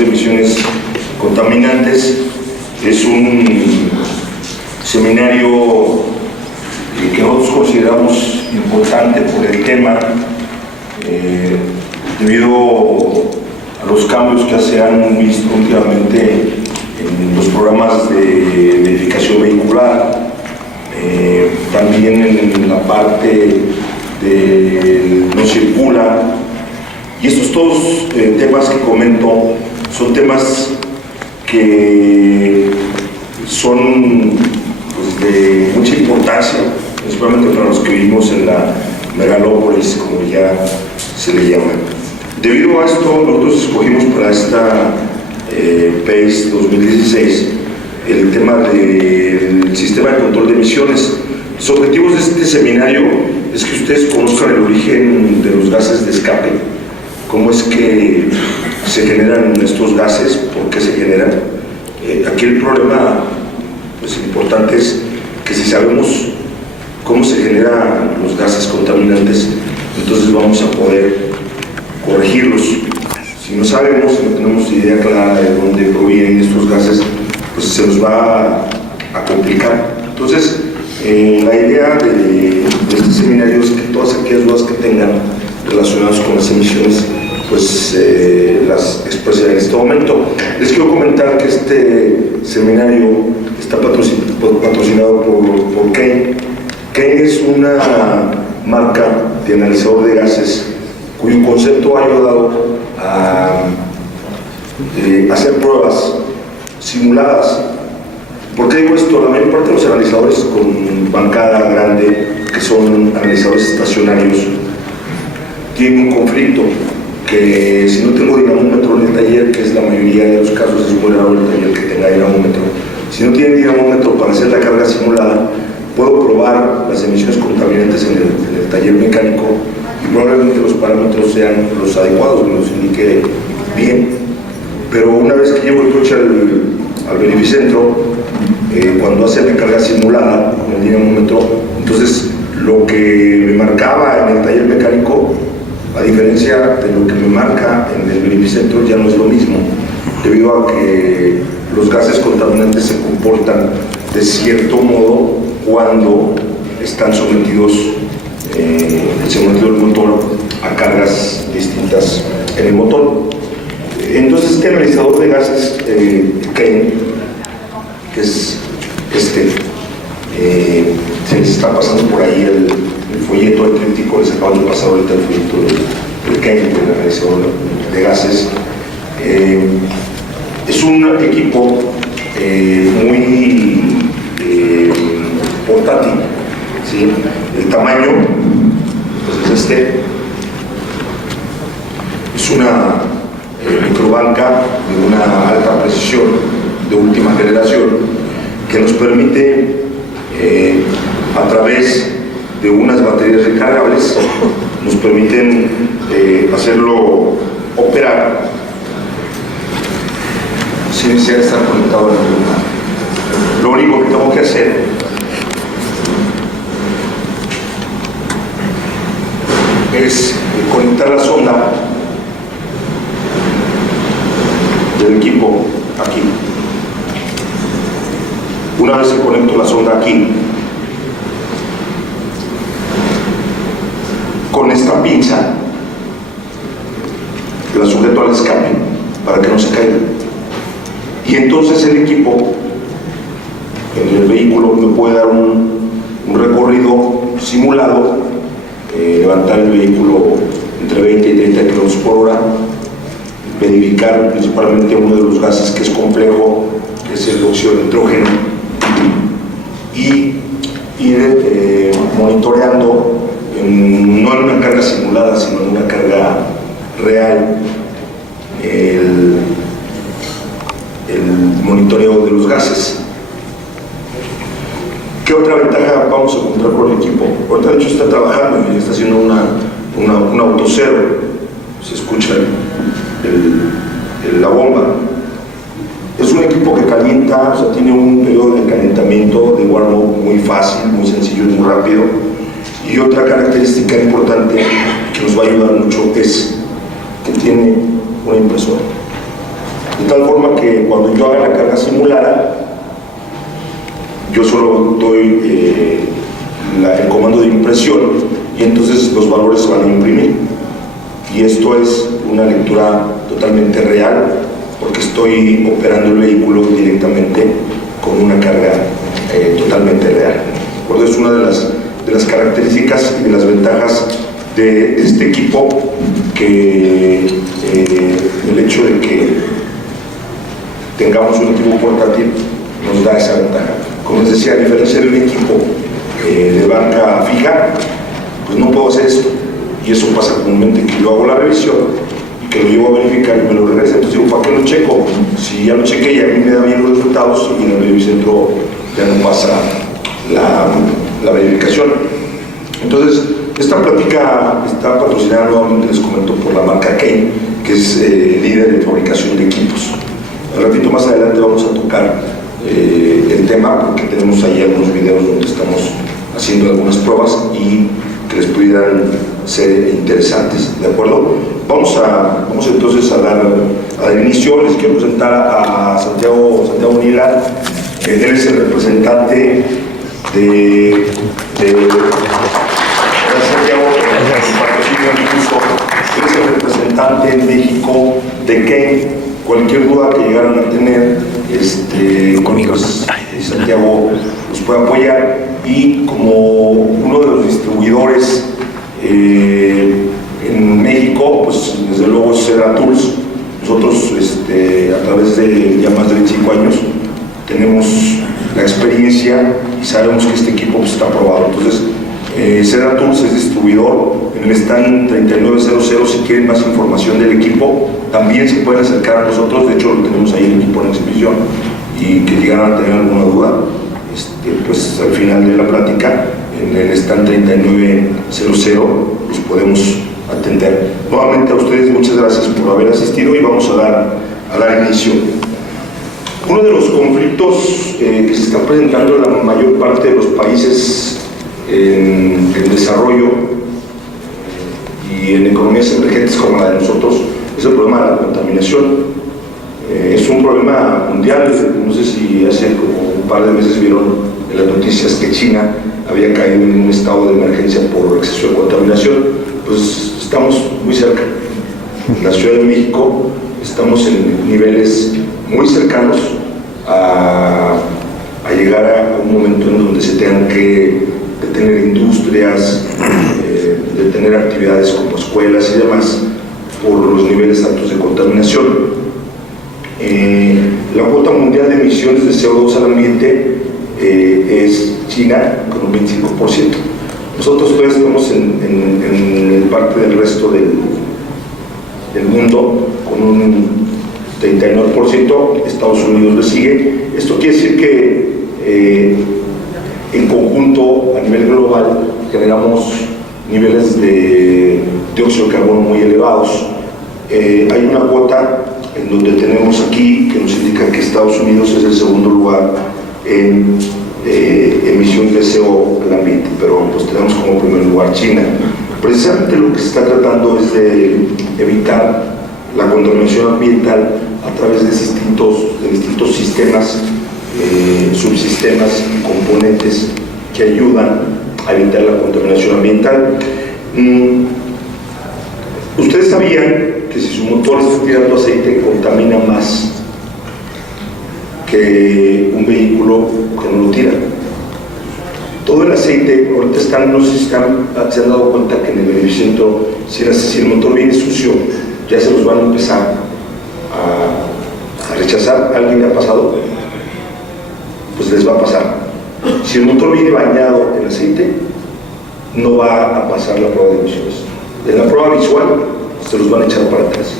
de emisiones contaminantes. Es un seminario que nosotros consideramos importante por el tema, debido a los cambios que se han visto últimamente en los programas de verificación vehicular, también en la parte de no circula. Y estos todos temas que comento son temas que son pues, de mucha importancia, principalmente para los que vivimos en la megalópolis, como ya se le llama. Debido a esto, nosotros escogimos para esta PACE 2016 el tema del sistema de control de emisiones. Los objetivos de este seminario es que ustedes conozcan el origen de los gases de escape, cómo es que se generan estos gases, por qué se generan. Aquí el problema pues, importante es que si sabemos cómo se generan los gases contaminantes, entonces vamos a poder corregirlos. Si no sabemos, si no tenemos idea clara de dónde provienen estos gases, pues se nos va a complicar. Entonces, la idea de este seminario es que todas aquellas dudas que tengan relacionadas con las emisiones, pues las expresen en este momento. Les quiero comentar que este seminario está patrocinado por Kane. Kane es una marca de analizador de gases cuyo concepto ha ayudado a hacer pruebas simuladas. ¿Por qué digo esto? La mayor parte de los analizadores con bancada grande, que son analizadores estacionarios, tienen un conflicto, que si no tengo dinamómetro en el taller, que es la mayoría de los casos, es muy raro el taller que tenga dinamómetro, si no tienen dinamómetro para hacer la carga simulada, puedo probar las emisiones contaminantes en el taller mecánico y probablemente los parámetros sean los adecuados, me los indique bien. Pero una vez que llevo el coche al verificentro, cuando hace la carga simulada con el dinamómetro, entonces lo que me marcaba en el taller mecánico, a diferencia de lo que me marca en el verificentro, ya no es lo mismo, debido a que los gases contaminantes se comportan de cierto modo cuando están sometidos el motor a cargas distintas en el motor. Entonces este analizador de gases Kane, que es se les está pasando por ahí el folleto, el tríptico, les acabo de pasar ahorita el folleto del Kane, del analizador de gases. Es un equipo muy portátil, ¿sí? El tamaño pues es es una microbanca de una alta precisión de última generación que nos permite a través de unas baterías recargables nos permiten hacerlo operar sin necesidad de estar conectado a la luna. Lo único que tengo que hacer es conectar la sonda del equipo aquí. Una vez que conecto la sonda aquí, con esta pinza la sujeto al escape para que no se caiga. Y entonces el equipo en el vehículo me puede dar un recorrido simulado, levantar el vehículo entre 20 y 30 km por hora, verificar principalmente uno de los gases que es complejo, que es el óxido de nitrógeno, y ir monitoreando, no en una carga simulada, sino en una carga real, el monitoreo de los gases. ¿Qué otra ventaja vamos a encontrar con el equipo? Ahorita de hecho está trabajando y está haciendo un autocero, se escucha la bomba. Es un equipo que calienta, o sea, tiene un periodo de calentamiento de warm-up muy fácil, muy sencillo y muy rápido. Y otra característica importante que nos va a ayudar mucho es que tiene una impresora. de tal forma que cuando yo haga la carga simulada, yo solo doy el comando de impresión y entonces los valores se van a imprimir. Y esto es una lectura totalmente real, porque estoy operando el vehículo directamente con una carga totalmente real. Por eso es una de las características y de las ventajas de este equipo, que el hecho de que tengamos un equipo portátil nos da esa ventaja. Como les decía, a diferencia de un equipo de banca fija, pues no puedo hacer esto, y eso pasa comúnmente, que yo hago la revisión y que lo llevo a verificar y me lo regresa. Entonces digo, ¿para qué lo checo? Si ya lo chequé y a mí me da bien los resultados, y en el Revicentro ya no pasa la verificación. Entonces, esta plática está patrocinada nuevamente, les comento, por la marca Kane, que es líder en fabricación de equipos. Un ratito más adelante vamos a tocar el tema, porque tenemos ahí algunos videos donde estamos haciendo algunas pruebas y que les pudieran ser interesantes, ¿de acuerdo? Vamos entonces a dar inicio. Les quiero presentar a Santiago Nila. Él es el representante de Santiago, él es el representante en México de Kane. Cualquier duda que llegaran a tener, conmigo, Santiago los puede apoyar, y como uno de los distribuidores en México, pues desde luego es Cedra Tools. Nosotros a través de ya más de 25 años tenemos la experiencia y sabemos que este equipo pues, está aprobado. Entonces, Cedra Tools es distribuidor en el stand 3900. Si quieren más información del equipo, también se pueden acercar a nosotros. De hecho, lo tenemos ahí el equipo en exhibición, y que llegaran a tener alguna duda, pues al final de la plática, en el stand 3900, los podemos atender. Nuevamente a ustedes, muchas gracias por haber asistido, y vamos a dar inicio. Uno de los conflictos que se está presentando en la mayor parte de los países en desarrollo y en economías emergentes como la de nosotros es el problema de la contaminación. Es un problema mundial. No sé si hace como un par de meses vieron en las noticias que China había caído en un estado de emergencia por exceso de contaminación. Pues estamos muy cerca. En la Ciudad de México estamos en niveles muy cercanos a llegar a un momento en donde se tengan que detener industrias, detener actividades como escuelas y demás por los niveles altos de contaminación. La cuota mundial de emisiones de CO2 al ambiente es China, con un 25%. Nosotros todavía estamos en parte del resto del mundo con un 39%. Estados Unidos le sigue. Esto quiere decir que en conjunto, a nivel global, generamos niveles de dióxido de carbono muy elevados. Hay una cuota en donde tenemos aquí que nos indica que Estados Unidos es el segundo lugar en emisión de CO al ambiente, pero pues tenemos como primer lugar China. Precisamente lo que se está tratando es de evitar la contaminación ambiental a través de distintos sistemas, subsistemas y componentes que ayudan a evitar la contaminación ambiental. Ustedes sabían que si su motor está tirando aceite contamina más que un vehículo que no lo tira. Todo el aceite, ahorita no sé si se han dado cuenta que en el Revicentro, si el motor viene sucio, ya se los van a empezar a rechazar. ¿Alguien le ha pasado? Pues les va a pasar. Si el motor viene bañado en aceite, no va a pasar la prueba de emisiones. En la prueba visual se los van a echar para atrás.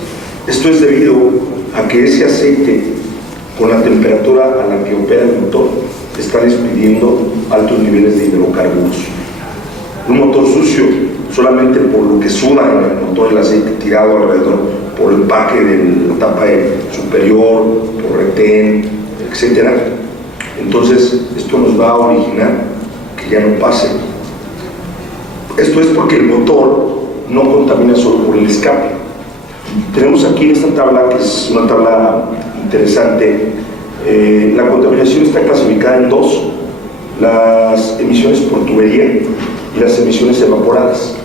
Esto es debido a que ese aceite, con la temperatura a la que opera el motor, está despidiendo altos niveles de hidrocarburos. Un motor sucio, solamente por lo que suda en el motor, el aceite tirado alrededor, por el empaque de la tapa superior, por retén, etc. Entonces, esto nos va a originar que ya no pase. Esto es porque el motor no contamina solo por el escape. Tenemos aquí esta tabla, que es una tabla interesante. La contaminación está clasificada en dos: las emisiones por tubería y las emisiones evaporadas.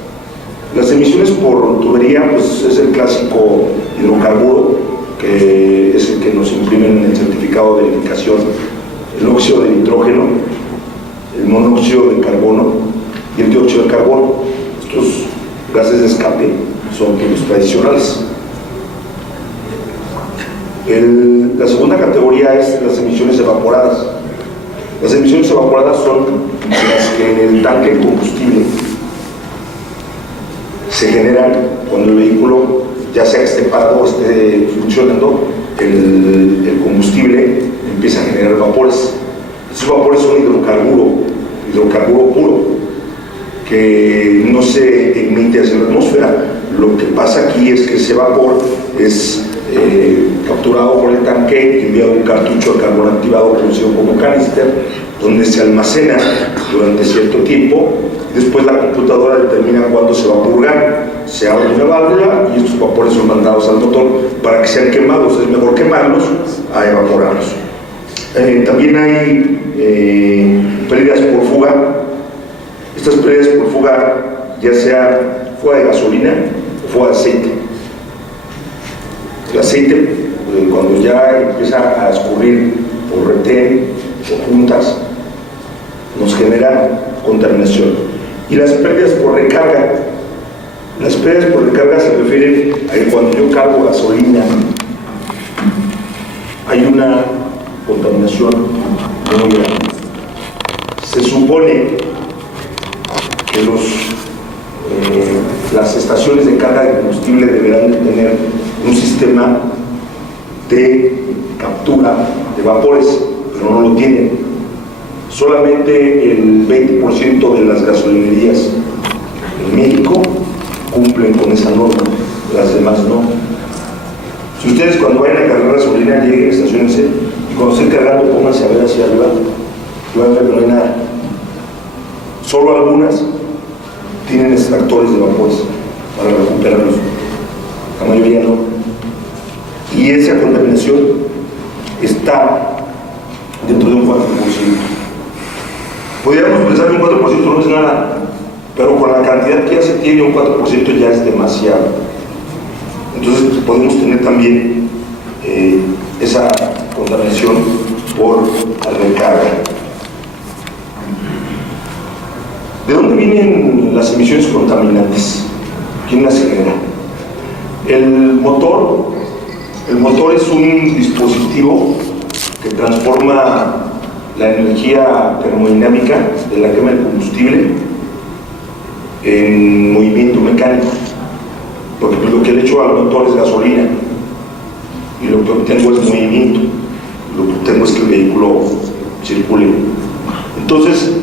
Las emisiones por tubería, pues, es el clásico hidrocarburo, que es el que nos imprimen en el certificado de verificación: el óxido de nitrógeno, el monóxido de carbono y el dióxido de carbono. Estos gases de escape son los tradicionales. La segunda categoría es las emisiones evaporadas. Las emisiones evaporadas son las que en el tanque de combustible se generan cuando el vehículo, ya sea que esté parado o esté funcionando, el combustible empieza a generar vapores. Esos vapores son hidrocarburo puro, que no se emite hacia la atmósfera. Lo que pasa aquí es que ese vapor es capturado por el tanque y enviado a un cartucho de carbón activado conocido como canister, donde se almacena durante cierto tiempo. Después la computadora determina cuándo se va a purgar, se abre una válvula y estos vapores son mandados al motor para que sean quemados. Es mejor quemarlos a evaporarlos. También hay pérdidas por fuga. Estas pérdidas por fuga, ya sea fuga de gasolina o fuga de aceite. El aceite, cuando ya empieza a escurrir por retén o juntas, nos genera contaminación. Y las pérdidas por recarga. Las pérdidas por recarga se refieren a que cuando yo cargo gasolina hay una contaminación muy grande. Se supone que las estaciones de carga de combustible deberán de tener un sistema de captura de vapores, pero no lo tienen. Solamente el 20% de las gasolinerías en México cumplen con esa norma, las demás no. Si ustedes cuando vayan a cargar gasolina lleguen, estacionense y cuando estén cargando pónganse a ver hacia arriba y van a ver que no hay nada. Solo algunas tienen extractores de vapores para recuperarlos, la mayoría no. Y esa contaminación está dentro de un 4%. Podríamos pensar que un 4% no es nada, pero con la cantidad que ya se tiene, un 4% ya es demasiado. Entonces podemos tener también esa contaminación por recarga. ¿De dónde vienen las emisiones contaminantes? ¿Quién las genera? El motor es un dispositivo que transforma la energía termodinámica de la quema del combustible en movimiento mecánico. Porque lo que le echo al motor es gasolina y lo que obtengo es movimiento, lo que obtengo es que el vehículo circule. Entonces,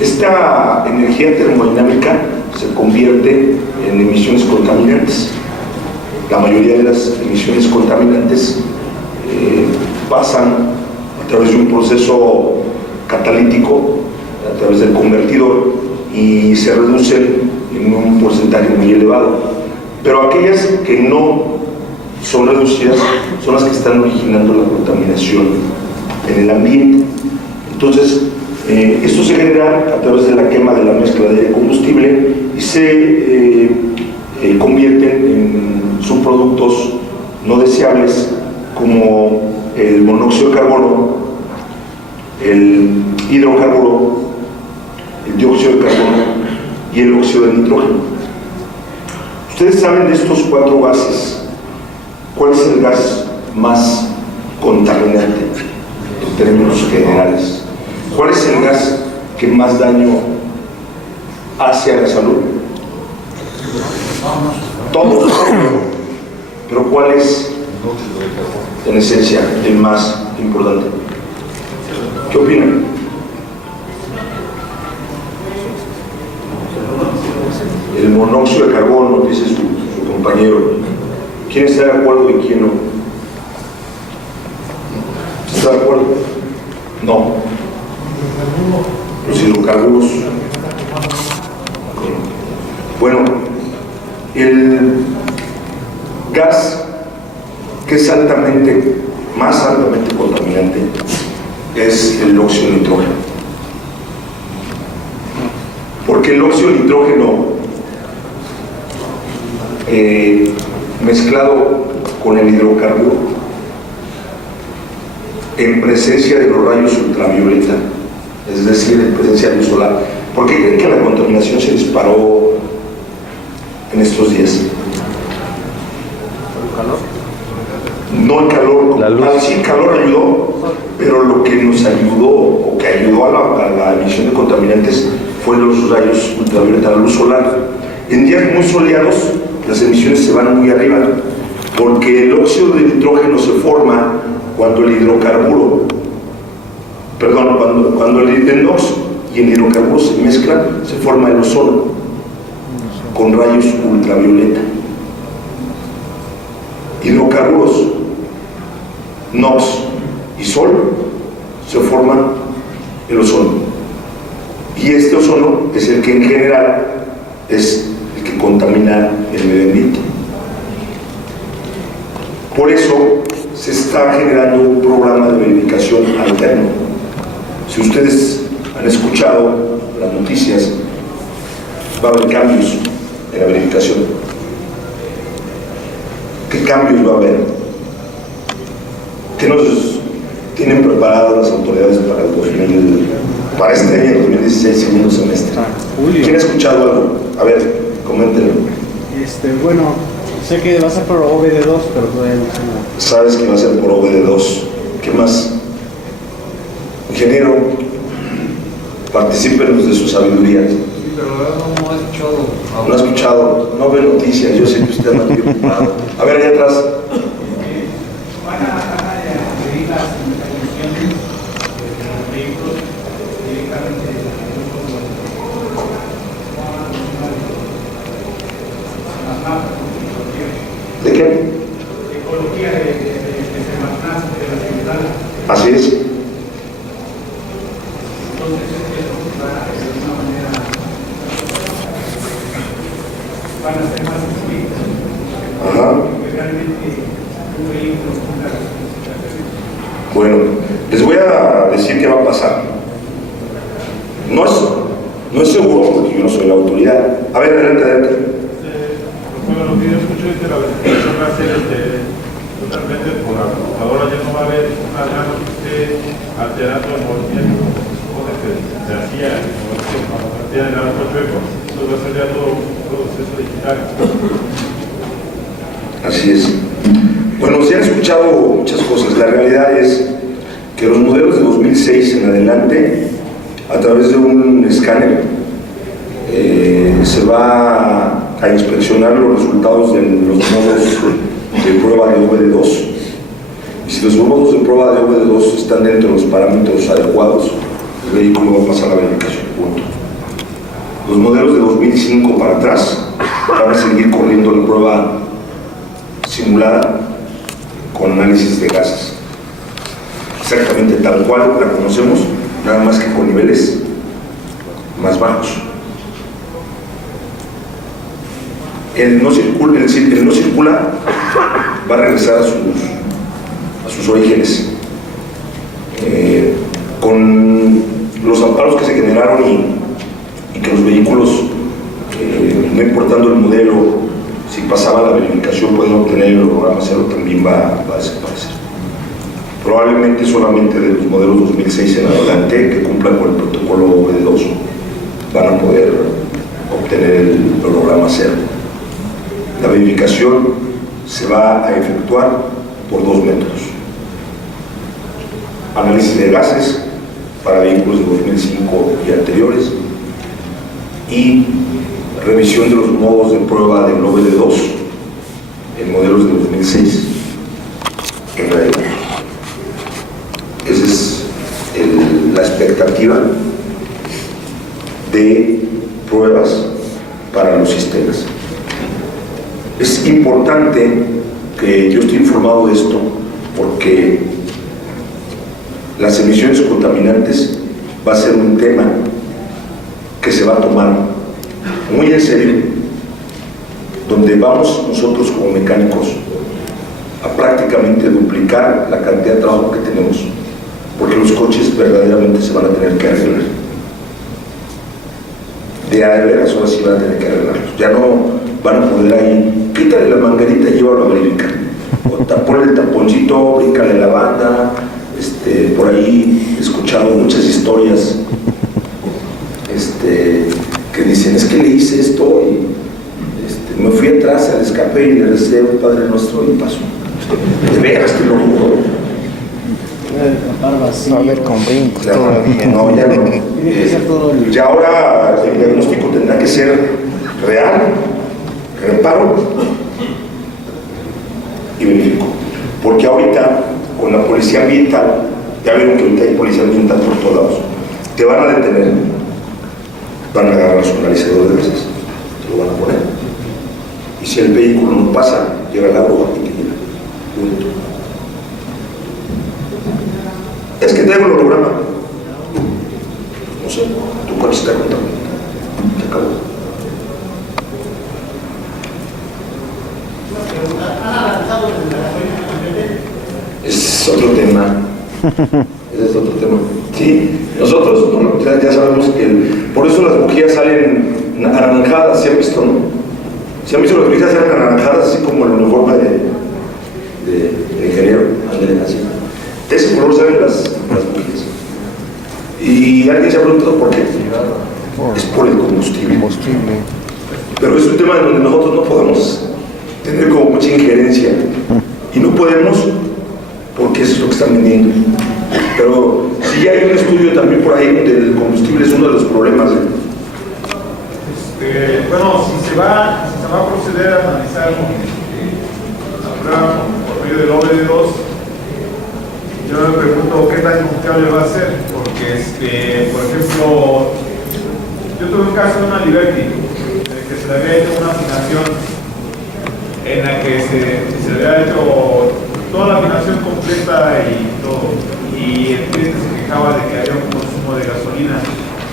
esta energía termodinámica se convierte en emisiones contaminantes. La mayoría de las emisiones contaminantes pasan a través de un proceso catalítico, a través del convertidor, y se reducen en un porcentaje muy elevado. Pero aquellas que no son reducidas son las que están originando la contaminación en el ambiente. Entonces, esto se genera a través de la quema de la mezcla de combustible y se convierten en subproductos no deseables como el monóxido de carbono, el hidrocarburo, el dióxido de carbono y el óxido de nitrógeno. Ustedes saben de estos 4 gases, ¿cuál es el gas más contaminante en términos generales? ¿Cuál es el gas que más daño hace a la salud? Todos. Pero ¿cuál es, en esencia, el más importante? ¿Qué opinan? El monóxido de carbono, dice su compañero. ¿Quién está de acuerdo y quién no? ¿Está de acuerdo? No. Los hidrocarburos. Bueno, el gas que es altamente más altamente contaminante es el óxido de nitrógeno. Porque el óxido de nitrógeno mezclado con el hidrocarburo en presencia de los rayos ultravioleta, es decir, en presencia de luz solar. ¿Por qué creen que la contaminación se disparó en estos días? ¿El calor? No el calor, La luz. sí el calor ayudó, pero lo que nos ayudó o que ayudó a la emisión de contaminantes fue los rayos ultravioleta, la luz solar. En días muy soleados las emisiones se van muy arriba, porque el óxido de nitrógeno se forma cuando el hidrocarburo, cuando el NOx y el hidrocarburo se mezclan, se forma el ozono con rayos ultravioleta. Hidrocarburos, NOx y sol, se forman el ozono. Y este ozono es el que en general es el que contamina el medio ambiente. Por eso se está generando un programa de verificación alterno. Si ustedes han escuchado las noticias, va a haber cambios en la verificación. ¿Qué cambios va a haber? ¿Qué nos tienen preparadas las autoridades para este año 2016, segundo semestre? ¿Quién ha escuchado algo? A ver, coméntenlo. Bueno, sé que va a ser por OBD2, pero todavía no sé nada. Sabes que va a ser por OBD2. ¿Qué más? Ingeniero, particípenos de su sabiduría. Sí, pero no ha escuchado. No ha escuchado, no ve noticias, yo sé que usted anda muy ocupado. A ver, allá atrás. Van a pedir las emisiones de los vehículos directamente de las mapas, ¿De qué? ecología de Semarnat, de la Secretaria. Así es. Entonces, eso va de alguna manera, van a ser más estrictas. Ajá. Porque realmente un vehículo cumpla las especificaciones. Bueno, les voy a decir qué va a pasar. No es seguro porque yo no soy la autoridad. A ver, adelante. Bueno, lo que yo escucho es que la verificación va a ser totalmente por la computadora, ya no va a haber una gran que esté alterando el movimiento como se supone que se hacía cuando partía del arco chueco. Eso va a ser ya todo proceso digital. Así es. Bueno, se han escuchado muchas cosas. La realidad es que los modelos de 2006 en adelante, a través de un escáner, se va a inspeccionar los resultados de los modos de prueba de OBD2. Y si los modos de prueba de OBD2 están dentro de los parámetros adecuados, el vehículo va a pasar la verificación. Punto. Los modelos de 2005 para atrás van a seguir corriendo la prueba simulada con análisis de gases. Exactamente tal cual la conocemos, nada más que con niveles más bajos. El no circula va a regresar a sus orígenes. Con los amparos que se generaron y que los vehículos, no importando el modelo, si pasaba la verificación pueden obtener el programa cero, también va a desaparecer. Probablemente solamente de los modelos 2006 en adelante que cumplan con el protocolo OBD2 van a poder obtener el holograma cero. La verificación se va a efectuar por dos métodos: análisis de gases para vehículos de 2005 y anteriores y revisión de los modos de prueba del OBD2 en modelos de 2006 en adelante. Esa es la expectativa de pruebas para los sistemas. Es importante que yo esté informado de esto porque las emisiones contaminantes va a ser un tema que se va a tomar muy en serio, donde vamos nosotros como mecánicos a prácticamente duplicar la cantidad de trabajo que tenemos, porque los coches verdaderamente se van a tener que arreglar. De veras, ahora sí van a tener que arreglarlos. Ya no van a poder ahí, quítale la manguerita y llévalo a verificar. O ponle el taponcito, bríncale la banda. Por ahí he escuchado muchas historias que dicen, es que le hice esto y me fui atrás al escape y le recé un Padre Nuestro y pasó. De veras que lo juro. Va a haber con brincos Claro, todavía. no, ya no. Tiene que ser todo el... Ya ahora el diagnóstico tendrá que ser real, reparo y verifico. Porque ahorita, con la policía ambiental, ya vieron que ahorita hay policía ambiental por todos lados, te van a detener, van a agarrar su analizador de gases, te lo van a poner. Y si el vehículo no pasa, llega al agua y te lleva. Punto. Es que traigo el holograma. No sé, tu coche está contando. Se acabó. Es otro tema. Ese es otro tema. Sí, nosotros bueno, ya sabemos que por eso las bujías salen anaranjadas, ¿se han visto, no? ¿Se han visto las bujías salen anaranjadas así como el uniforme de ingeniero? Así. De ese color salen las bujías. Y alguien se ha preguntado por qué. Es por el combustible. Pero es un tema en donde nosotros no podemos tener como mucha injerencia. Y no podemos porque eso es lo que están vendiendo. Pero sí hay un estudio también por ahí donde el combustible es uno de los problemas. Bueno, si se va a proceder a analizar la prueba por medio del OBD2, yo me pregunto qué tan confiable va a ser, porque, por ejemplo, yo tuve un caso de una Liberty, que se le había hecho una afinación en la que se le había hecho toda la afinación completa y todo, y el cliente se quejaba de que había un consumo de gasolina.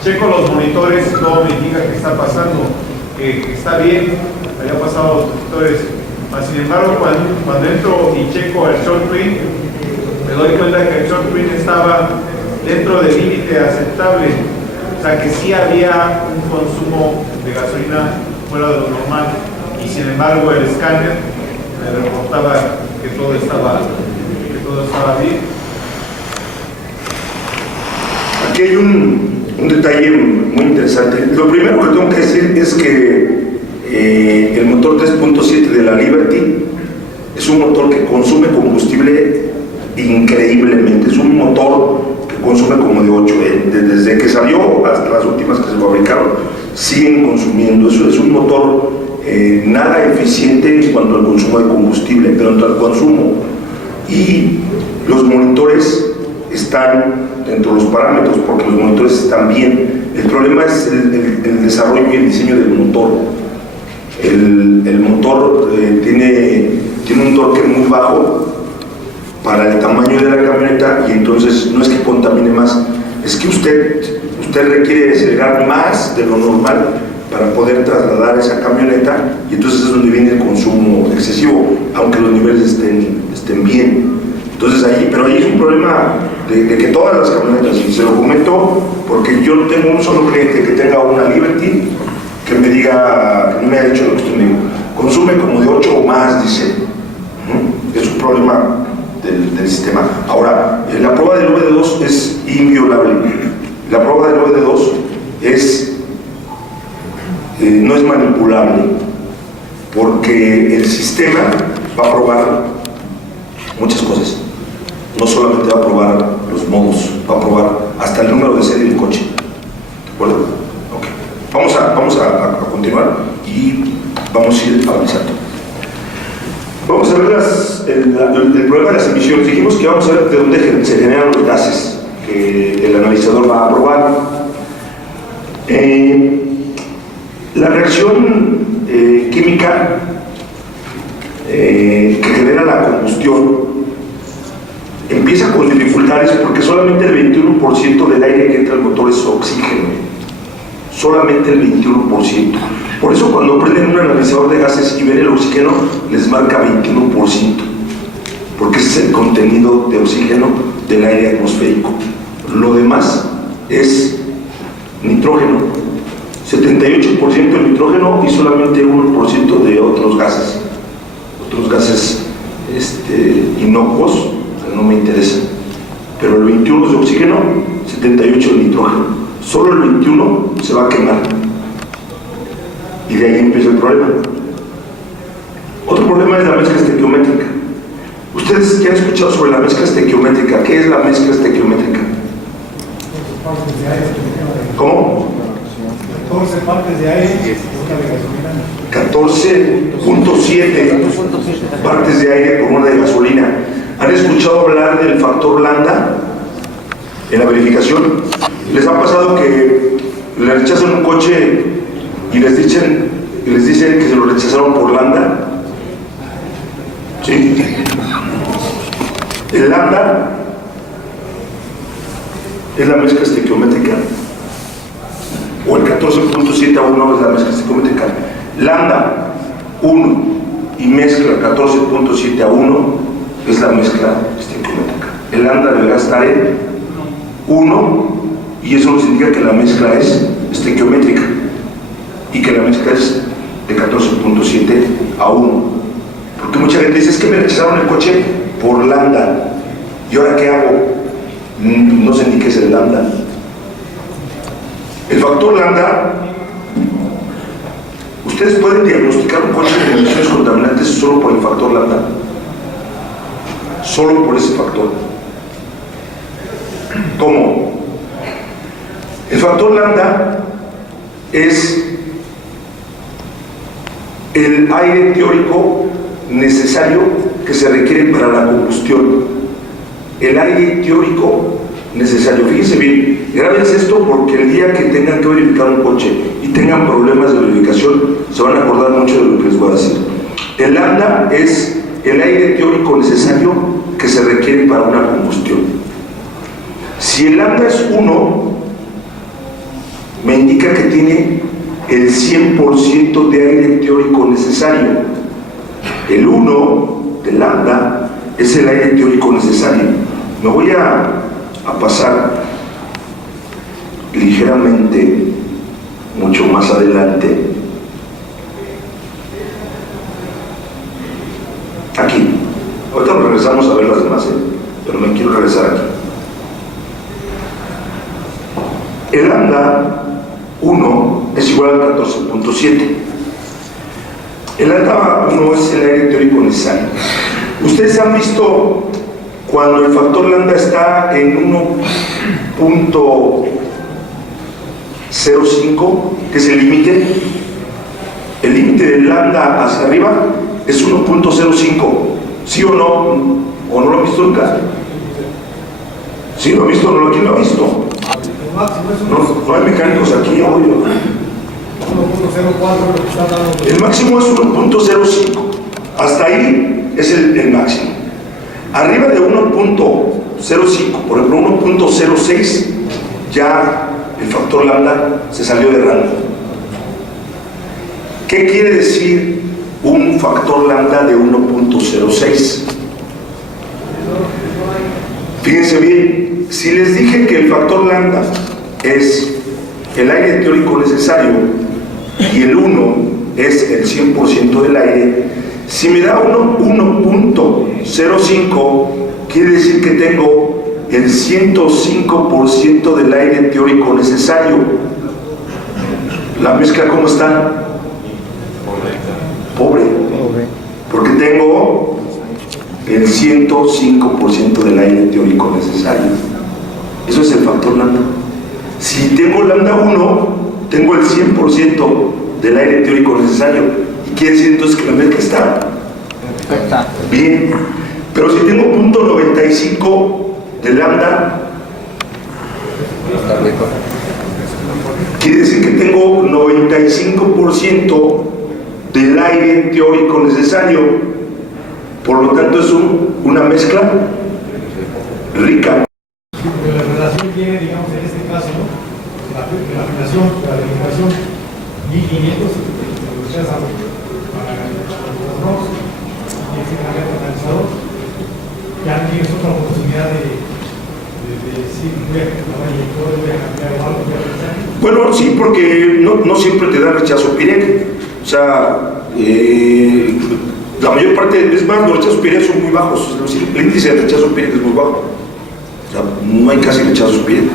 Checo los monitores, todo me indica que está pasando, que está bien, había pasado los monitores. Sin embargo, cuando entro y checo el short print, me doy cuenta que el short print estaba dentro del límite aceptable, o sea que sí había un consumo de gasolina fuera de lo normal, y sin embargo el escáner me reportaba que todo estaba bien. Aquí hay un detalle muy interesante. Lo primero que tengo que decir es que el motor 3.7 de la Liberty es un motor que consume combustible increíblemente. Es un motor que consume como de 8. Desde que salió hasta las últimas que se fabricaron, siguen consumiendo. Eso es un motor nada eficiente en cuanto al consumo de combustible, pero en cuanto al consumo. Y los monitores están dentro de los parámetros porque los monitores están bien. El problema es el desarrollo y el diseño del motor. El motor tiene un torque muy bajo para el tamaño de la camioneta, y entonces no es que contamine más, es que usted requiere acelerar más de lo normal para poder trasladar esa camioneta, y entonces es donde viene el consumo excesivo, aunque los niveles estén bien. Entonces pero ahí es un problema de que todas las camionetas, y se lo comento porque yo no tengo un solo cliente que tenga una Liberty que me diga, que no me ha dicho lo que usted me dijo, consume como de 8 o más, dice. Es un problema del sistema. Ahora, la prueba del OBD2 es inviolable. La prueba del OBD2 no es manipulable, porque el sistema va a probar muchas cosas. No solamente va a probar los modos, va a probar hasta el número de serie del coche. ¿De acuerdo? Okay. Vamos a continuar y vamos a ir avanzando. Vamos a ver el problema de las emisiones. Dijimos que vamos a ver de dónde se generan los gases que el analizador va a probar. La reacción química que genera la combustión empieza con dificultades porque solamente el 21% del aire que entra al motor es oxígeno. Solamente el 21%. Por eso cuando prenden un analizador de gases y ven el oxígeno, les marca 21%. porque ese es el contenido de oxígeno del aire atmosférico. Lo demás es nitrógeno, 78% de nitrógeno y solamente 1% de otros gases inocuos, que no me interesan. Pero el 21 es de oxígeno, 78 de nitrógeno. Solo el 21 se va a quemar. Y de ahí empieza el problema. Otro problema es la mezcla estequiométrica. Ustedes ya han escuchado sobre la mezcla estequiométrica. ¿Qué es la mezcla estequiométrica? ¿Cómo? 14 partes de aire. 14.7 partes de aire por una de gasolina. ¿Han escuchado hablar del factor lambda en la verificación? ¿Les ha pasado que le rechazan un coche y les dicen que se lo rechazaron por lambda? ¿Sí? El lambda es la mezcla estequiométrica, o el 14.7 a 1 es la mezcla estequiométrica. Lambda 1 y mezcla 14.7 a 1 es la mezcla estequiométrica. El lambda deberá estar en 1 y eso nos indica que la mezcla es estequiométrica y que la mezcla es de 14.7 a 1. Porque mucha gente dice, es que me rechazaron el coche por lambda. ¿Y ahora qué hago? No sé ni qué es el lambda. El factor lambda, ustedes pueden diagnosticar un coche de emisiones contaminantes solo por el factor lambda. Solo por ese factor. ¿Cómo? El factor lambda es el aire teórico necesario que se requiere para la combustión. El aire teórico necesario. Fíjense bien, grábense esto porque el día que tengan que verificar un coche y tengan problemas de verificación, se van a acordar mucho de lo que les voy a decir. El lambda es el aire teórico necesario que se requiere para una combustión. Si el lambda es 1, me indica que tiene el 100% de aire teórico necesario. El 1 de lambda es el aire teórico necesario. Me voy a pasar ligeramente mucho más adelante. Aquí. Ahorita nos regresamos a ver las demás, pero me quiero regresar aquí. El lambda 1 es igual al 14.7. El lambda 1 es el aire teórico necesario. Ustedes han visto cuando el factor lambda está en 1.05, que es el límite. El límite del lambda hacia arriba es 1.05. ¿Sí o no? ¿O no lo han visto nunca? ¿Sí lo han visto? ¿No? ¿Quién lo ha visto? No hay mecánicos aquí, obvio. 1.04. El máximo es 1.05. Hasta ahí es el máximo. Arriba de 1.05, por ejemplo 1.06, ya el factor lambda se salió de rango. ¿Qué quiere decir un factor lambda de 1.06? Fíjense bien, si les dije que el factor lambda es el aire teórico necesario y el 1 es el 100% del aire, si me da 1.05, quiere decir que tengo el 105% del aire teórico necesario. ¿La mezcla cómo está? Pobre. Porque tengo el 105% del aire teórico necesario. Eso es el factor lambda. Si tengo lambda 1, tengo el 100% del aire teórico necesario. Y quiere decir entonces que la mezcla está bien. Pero si tengo 0.95 de lambda, quiere decir que tengo 95% del aire teórico necesario. Por lo tanto es una mezcla rica. La relación tiene, digamos, en este caso, ¿no? La aplicación, la verificación, 1500 lo rechazan para los ROCs, y el analizador, ya tienes otra oportunidad de decir, voy a cambiar o algo, voy a pensar. Bueno, sí, porque no siempre te da rechazo PIREC. O sea, la mayor parte, es más, los rechazos PIREC son muy bajos. Es decir, el índice de rechazo PIREC es muy bajo. O sea, no hay casi rechazos PIREC.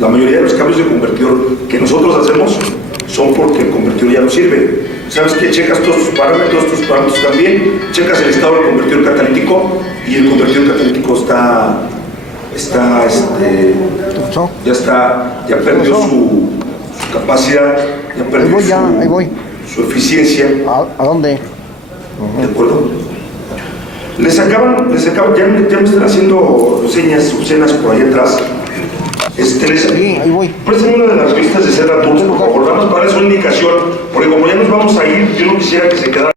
La mayoría de los cambios de convertidor que nosotros hacemos son porque el convertidor ya no sirve. ¿Sabes qué? Checas todos tus parámetros también, checas el estado del convertidor catalítico y el convertidor catalítico ya perdió su capacidad, ya perdió su eficiencia. ¿A dónde? ¿De acuerdo? Ya me están haciendo señas obscenas por ahí atrás. Ahí voy. Préstame una de las revistas de Serra Tours, por favor, vamos para eso una indicación, porque como ya nos vamos a ir, yo no quisiera que se quedara.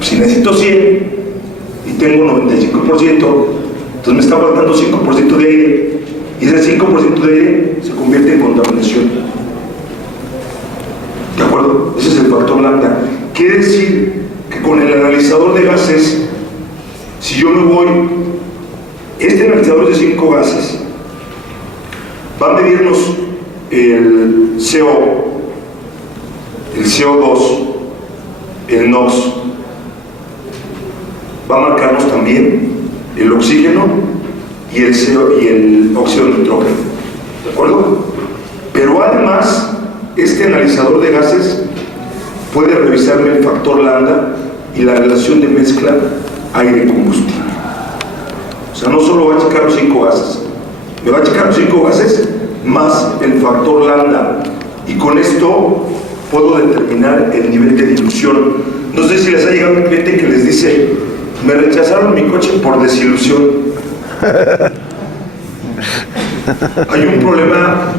Si necesito 100 y tengo 95%, entonces me está faltando 5% de aire, y ese 5% de aire se convierte en contaminación. ¿De acuerdo? Ese es el factor lambda. Quiere decir que con el analizador de gases, si yo me voy, este analizador de 5 gases va a medirnos el CO, el CO2, el NOx, va a marcarnos también el oxígeno y el óxido de nitrógeno, ¿de acuerdo? Pero además, este analizador de gases puede revisarme el factor lambda y la relación de mezcla aire-combustible. O sea, no solo va a checar los 5 gases, me va a checar los 5 gases más el factor lambda, y con esto puedo determinar el nivel de dilución. No sé si les ha llegado un cliente que les dice: me rechazaron mi coche por desilusión. Hay un problema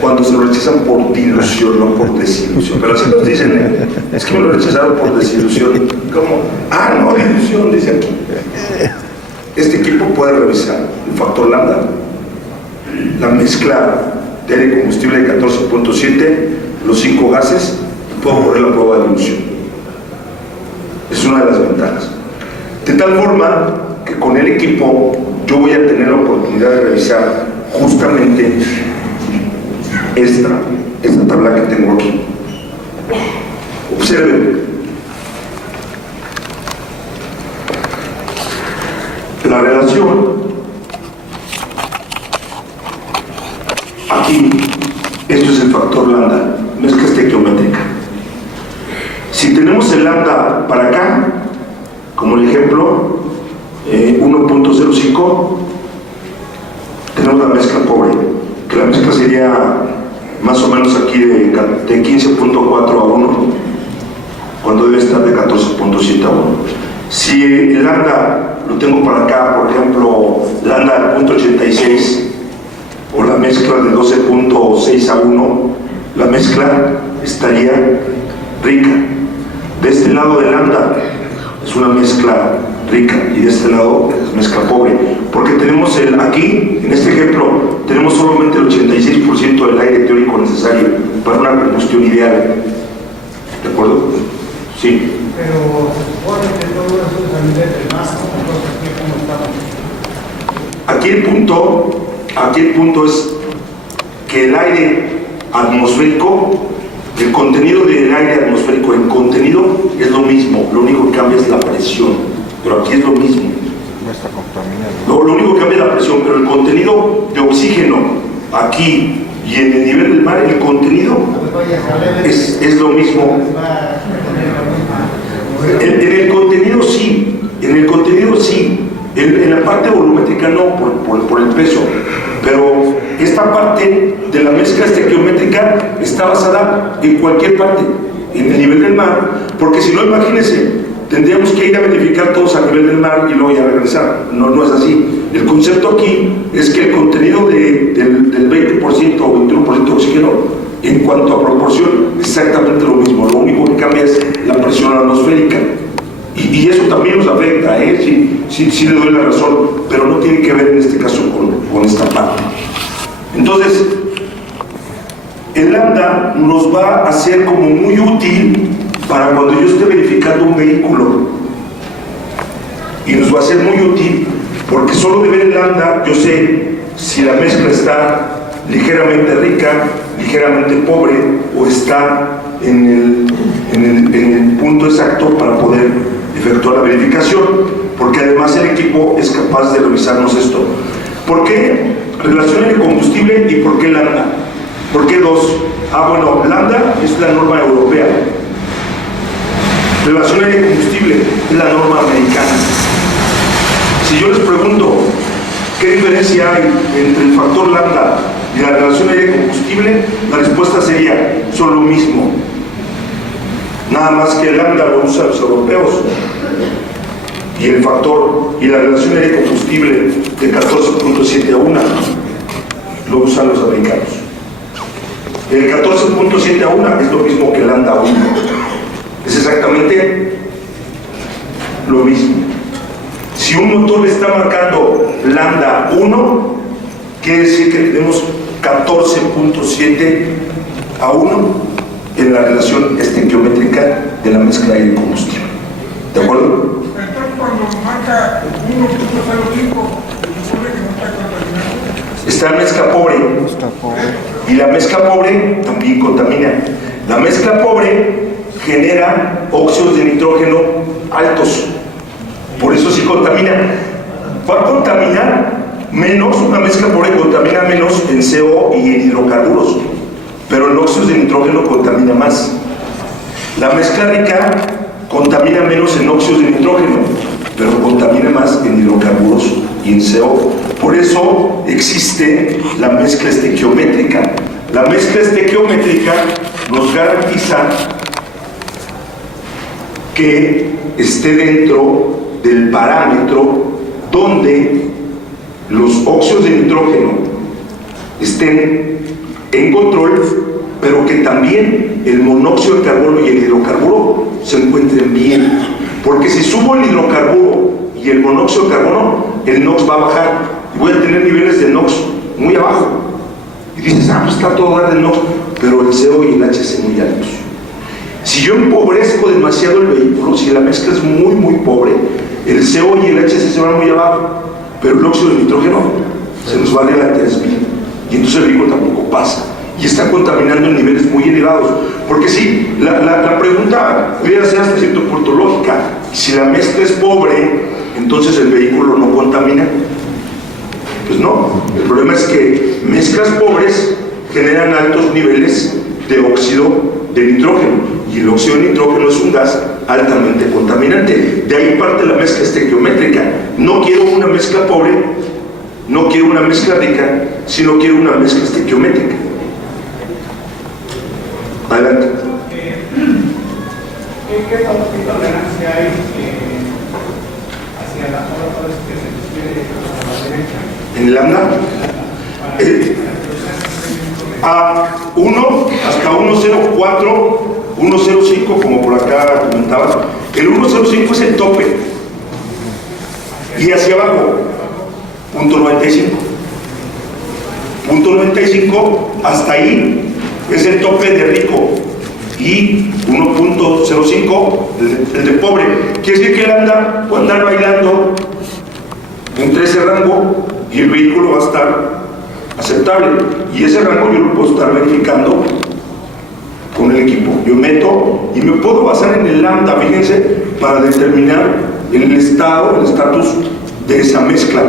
cuando se lo rechazan por dilución, no por desilusión. Pero así nos dicen, es que me lo rechazaron por desilusión. ¿Cómo? Ah, no, dilución, dice aquí. Este equipo puede revisar el factor lambda, la mezcla de aire y combustible de 14.7, los 5 gases, y puedo poner la prueba de dilución. Es una de las ventajas. De tal forma que con el equipo yo voy a tener la oportunidad de revisar justamente esta tabla que tengo aquí. Observen. La relación aquí, esto es el factor lambda, mezcla estequiométrica. Si tenemos el lambda para acá, como el ejemplo 1.05, tenemos la mezcla pobre, que la mezcla sería más o menos aquí de 15.4 a 1, cuando debe estar de 14.7 a 1. Si el lambda lo tengo para acá, por ejemplo, lambda 0.86 o la mezcla de 12.6 a 1, la mezcla estaría rica. De este lado de lambda es una mezcla rica y de este lado es mezcla pobre, porque tenemos aquí, en este ejemplo, tenemos solamente el 86% del aire teórico necesario para una combustión ideal. ¿De acuerdo? Sí. Pero se supone que todo eso es a nivel de masa, entonces ¿cómo estamos? Aquí el punto es que el aire atmosférico, el contenido del aire atmosférico, el contenido es lo mismo, lo único que cambia es la presión, pero aquí es lo mismo. No está contaminado. Lo único que cambia es la presión, pero el contenido de oxígeno aquí y en el nivel del mar, el contenido es lo mismo. En el contenido sí, en la parte volumétrica no, por el peso, pero esta parte de la mezcla estequiométrica está basada en cualquier parte, en el nivel del mar, porque si no, imagínense, tendríamos que ir a verificar todos a nivel del mar y luego ya regresar. No es así. El concepto aquí es que el contenido del 20% o 21% de oxígeno, en cuanto a proporción, es exactamente lo mismo. Lo único que cambia es la presión atmosférica. Y eso también nos afecta, sí le doy la razón, pero no tiene que ver en este caso con esta parte. Entonces, el lambda nos va a ser como muy útil para cuando yo esté verificando un vehículo. y nos va a ser muy útil, porque solo de ver el lambda yo sé si la mezcla está ligeramente rica, ligeramente pobre, o está en el punto exacto para poder efectuar la verificación, porque además el equipo es capaz de revisarnos esto. ¿Por qué relación de combustible y por qué lambda? ¿Por qué 2? Bueno, lambda es la norma europea. Relación de combustible es la norma americana. Si yo les pregunto qué diferencia hay entre el factor lambda y la relación de combustible, la respuesta sería: son lo mismo. Nada más que el lambda lo usan los europeos y el factor y la relación de combustible de 14.7 a 1 lo usan los americanos. El 14.7 a 1 es lo mismo que el lambda 1. Es exactamente lo mismo. Si un motor está marcando lambda 1, quiere decir que tenemos 14.7 a 1 en la relación estequiométrica de la mezcla de combustible. ¿De acuerdo? Entonces, cuando marca 1.05, supone que no está contaminado. Está en mezcla pobre. Y la mezcla pobre también contamina. La mezcla pobre genera óxidos de nitrógeno altos. Por eso sí contamina. Va a contaminar menos, una mezcla pobre contamina menos en CO y en hidrocarburos, pero en óxidos de nitrógeno contamina más. La mezcla rica contamina menos en óxidos de nitrógeno, pero contamina más en hidrocarburos y en CO. Por eso existe la mezcla estequiométrica. La mezcla estequiométrica nos garantiza que esté dentro del parámetro donde los óxidos de nitrógeno estén en control, pero que también el monóxido de carbono y el hidrocarburo se encuentren bien. Porque si subo el hidrocarburo y el monóxido de carbono, el NOx va a bajar y voy a tener niveles de NOx muy abajo. Y dices, pues está todo dar del NOx, pero el CO y el HC muy altos. Si yo empobrezco demasiado el vehículo, si la mezcla es muy muy pobre, el CO y el HC se van muy abajo, pero el óxido de nitrógeno se nos va a arriba de 3000 y entonces el vehículo tampoco pasa y está contaminando en niveles muy elevados. Porque sí, la pregunta pudiera ser hasta cierto punto lógica: si la mezcla es pobre, entonces el vehículo no contamina. Pues no, el problema es que mezclas pobres generan altos niveles de óxido de nitrógeno, y el óxido de nitrógeno es un gas altamente contaminante. De ahí parte la mezcla estequiométrica. No quiero una mezcla pobre, no quiero una mezcla rica, sino quiero una mezcla estequiométrica. Adelante. ¿Qué tolerancia hay hacia las horas que se refiere a la derecha? En el lambda, a 1 hasta 1.04, 1.05, como por acá comentaba. El 1.05 es el tope, y hacia abajo, punto 95. Punto 95, hasta ahí es el tope de rico, y 1.05 el de pobre. Quiere decir que él puede andar bailando entre ese rango y el vehículo va a estar aceptable, y ese rango yo lo puedo estar verificando con el equipo. Yo meto y me puedo basar en el lambda, fíjense, para determinar el estado, el estatus de esa mezcla,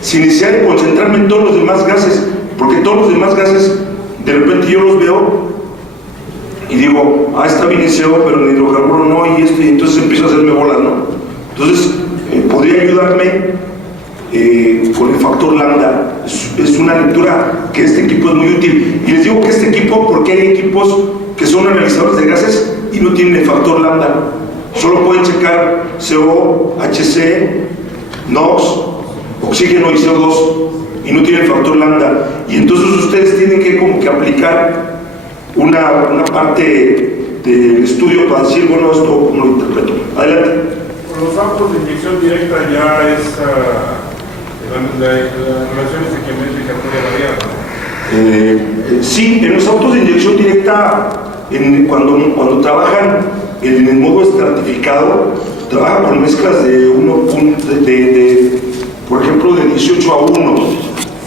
sin necesidad de concentrarme en todos los demás gases, porque todos los demás gases de repente yo los veo y digo, está bien en CO, pero en hidrocarburo no, y entonces empiezo a hacerme bolas, ¿no? Entonces podría ayudarme con el factor lambda. Es una lectura que este equipo es muy útil, y les digo que este equipo porque hay equipos que son analizadores de gases y no tienen el factor lambda, solo pueden checar CO, HC, NOx, oxígeno y CO2, y no tienen el factor lambda, y entonces ustedes tienen que como que aplicar una parte del estudio para decir, bueno, esto cómo lo interpreto. Adelante. Con los autos de inyección directa ya es la relación estequiométrica puede variar, ¿no? Sí, en los autos de inyección directa, cuando trabajan en el modo estratificado, trabaja con mezclas de por ejemplo, de 18 a 1,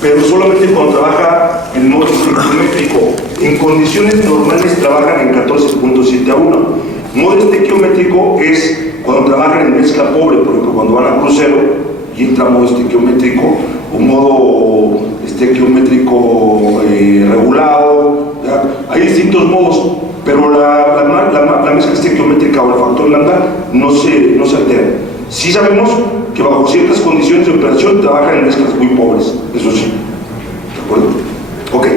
pero solamente cuando trabaja en modo estequiométrico. En condiciones normales trabajan en 14.7 a 1. Modo estequiométrico es cuando trabajan en mezcla pobre, por ejemplo, cuando van a crucero y entra modo estequiométrico, o modo estequiométrico regulado. ¿Ya? Hay distintos modos, pero la mezcla estequiométrica o el factor lambda no se altera. Sí sabemos que bajo ciertas condiciones de operación trabajan en mezclas muy pobres, eso sí. ¿De acuerdo? Ok.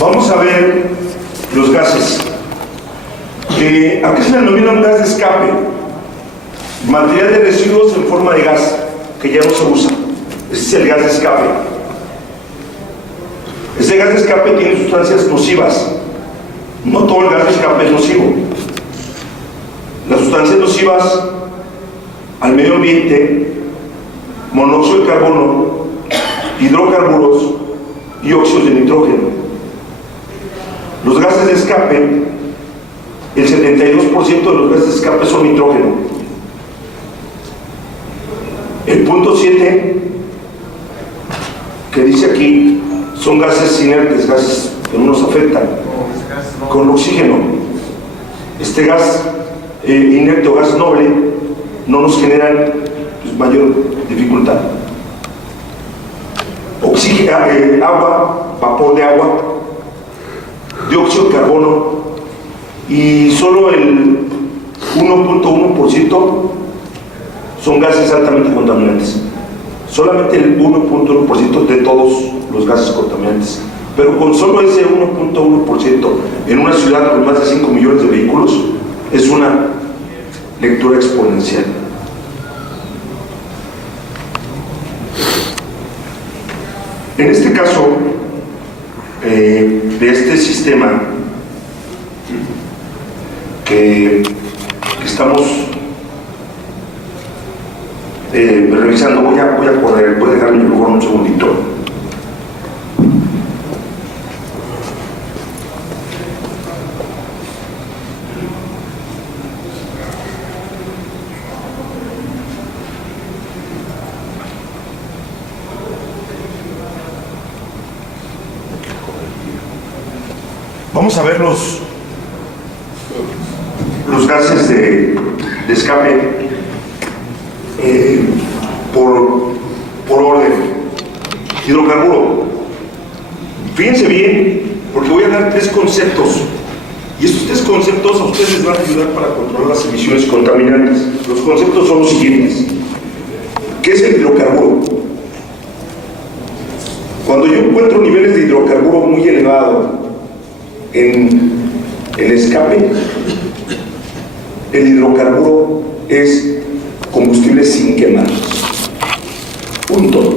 Vamos a ver los gases. ¿A qué se le denomina un gas de escape? Material de residuos en forma de gas que ya no se usa. Ese es el gas de escape. Ese gas de escape tiene sustancias nocivas. No todo el gas de escape es nocivo. Las sustancias nocivas al medio ambiente, monóxido de carbono, hidrocarburos y óxidos de nitrógeno. Los gases de escape, el 72% de los gases de escape son nitrógeno. El punto 7 que dice aquí son gases inertes, gases que no nos afectan, con oxígeno. Este gas inerte o gas noble no nos generan mayor dificultad. Oxígeno, agua, vapor de agua, dióxido de carbono, y solo el 1.1% son gases altamente contaminantes. Solamente el 1.1% de todos los gases contaminantes. Pero con solo ese 1.1% en una ciudad con más de 5 millones de vehículos es una lectura exponencial. En este caso, de este sistema que estamos revisando, voy a correr, voy a dejar el micrófono un segundito. Vamos a ver los gases de escape por orden. Hidrocarburo. Fíjense bien, porque voy a dar 3 conceptos. Y estos 3 conceptos a ustedes les van a ayudar para controlar las emisiones contaminantes. Los conceptos son los siguientes. ¿Qué es el hidrocarburo? Cuando yo encuentro niveles de hidrocarburo muy elevados en el escape, el hidrocarburo es combustible sin quemar. Punto.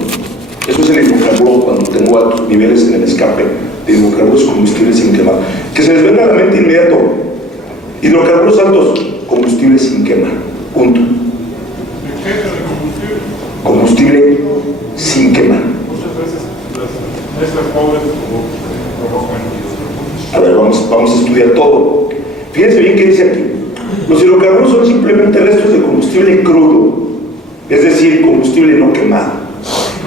Eso es el hidrocarburo cuando tengo altos niveles en el escape. De hidrocarburos, combustible sin quemar. Que se les venga a la mente inmediato. Hidrocarburos altos, combustible sin quemar. Punto. Combustible sin quemar. Muchas veces las mezclas pobres provocan. A ver, vamos a estudiar todo. Fíjense bien qué dice aquí. Los hidrocarburos son simplemente restos de combustible crudo, es decir, combustible no quemado.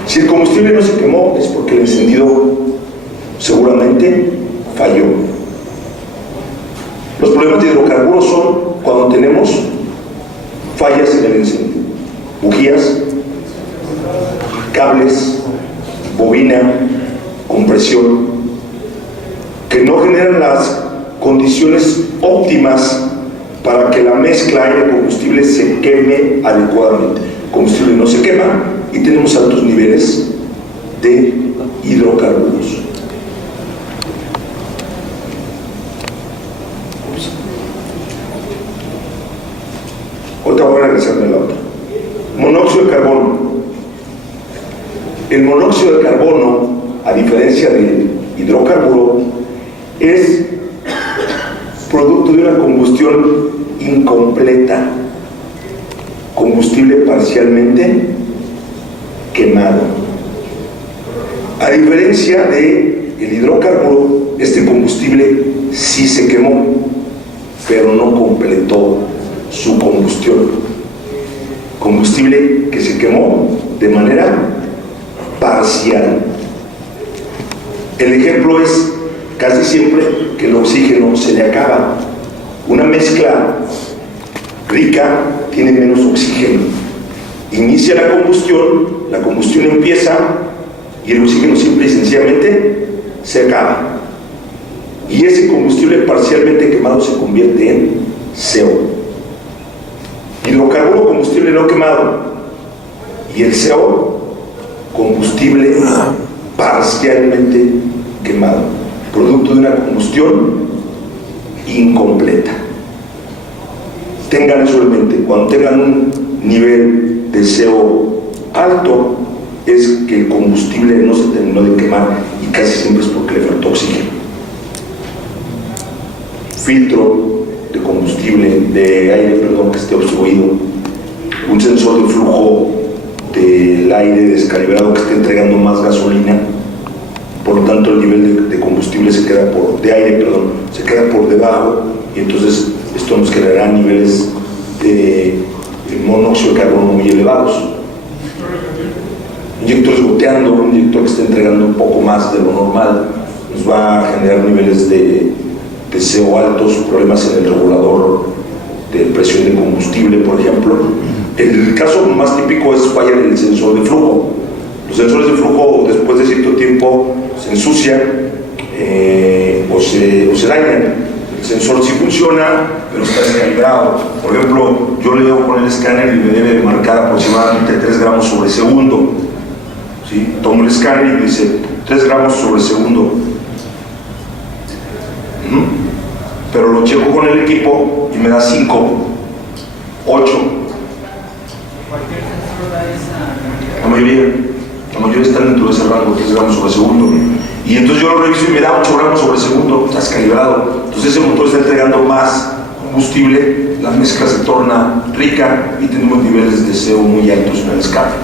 Si el combustible no se quemó, es porque el encendido seguramente falló. Los problemas de hidrocarburos son cuando tenemos fallas en el encendido. Bujías, cables, bobina, compresión, que no generan las condiciones óptimas para que la mezcla aire-combustible se queme adecuadamente. El combustible no se quema y tenemos altos niveles de hidrocarburos. Ahorita voy a regresarme a la otra. Monóxido de carbono. El monóxido de carbono, a diferencia del hidrocarburo, es producto de una combustión incompleta, combustible parcialmente quemado. A diferencia del hidrocarburo, este combustible sí se quemó, pero no completó su combustión. Combustible que se quemó de manera parcial. El ejemplo es casi siempre que el oxígeno se le acaba. Una mezcla rica tiene menos oxígeno. Inicia la combustión empieza y el oxígeno simple y sencillamente se acaba. Y ese combustible parcialmente quemado se convierte en CO. Hidrocarburo, combustible no quemado. Y el CO, combustible parcialmente quemado, producto de una combustión incompleta. Tengan eso en mente. Cuando tengan un nivel de CO alto, es que el combustible no se terminó de quemar y casi siempre es porque le faltó oxígeno. Filtro de combustible, de aire, perdón, que esté obstruido, un sensor de flujo del aire descalibrado que esté entregando más gasolina, por lo tanto el nivel de combustible se queda se queda por debajo, y entonces esto nos generará niveles de monóxido de carbono muy elevados. Inyectores goteando, un inyector que esté entregando un poco más de lo normal, nos va a generar niveles de CO altos, problemas en el regulador de presión de combustible, por ejemplo. El caso más típico es falla del sensor de flujo. Los sensores de flujo, después de cierto tiempo, se ensucian o se dañan. El sensor sí funciona, pero está descalibrado. Por ejemplo, yo le debo poner el escáner y me debe marcar aproximadamente 3 gramos sobre segundo. ¿Sí? Tomo el escáner y me dice 3 gramos sobre segundo. Pero lo checo con el equipo y me da 5, 8. La mayoría están dentro de ese rango, 3 gramos sobre segundo. Y entonces yo lo reviso y me da 8 gramos sobre segundo, está descalibrado. Entonces ese motor está entregando más combustible, la mezcla se torna rica y tenemos niveles de CO muy altos en el escape.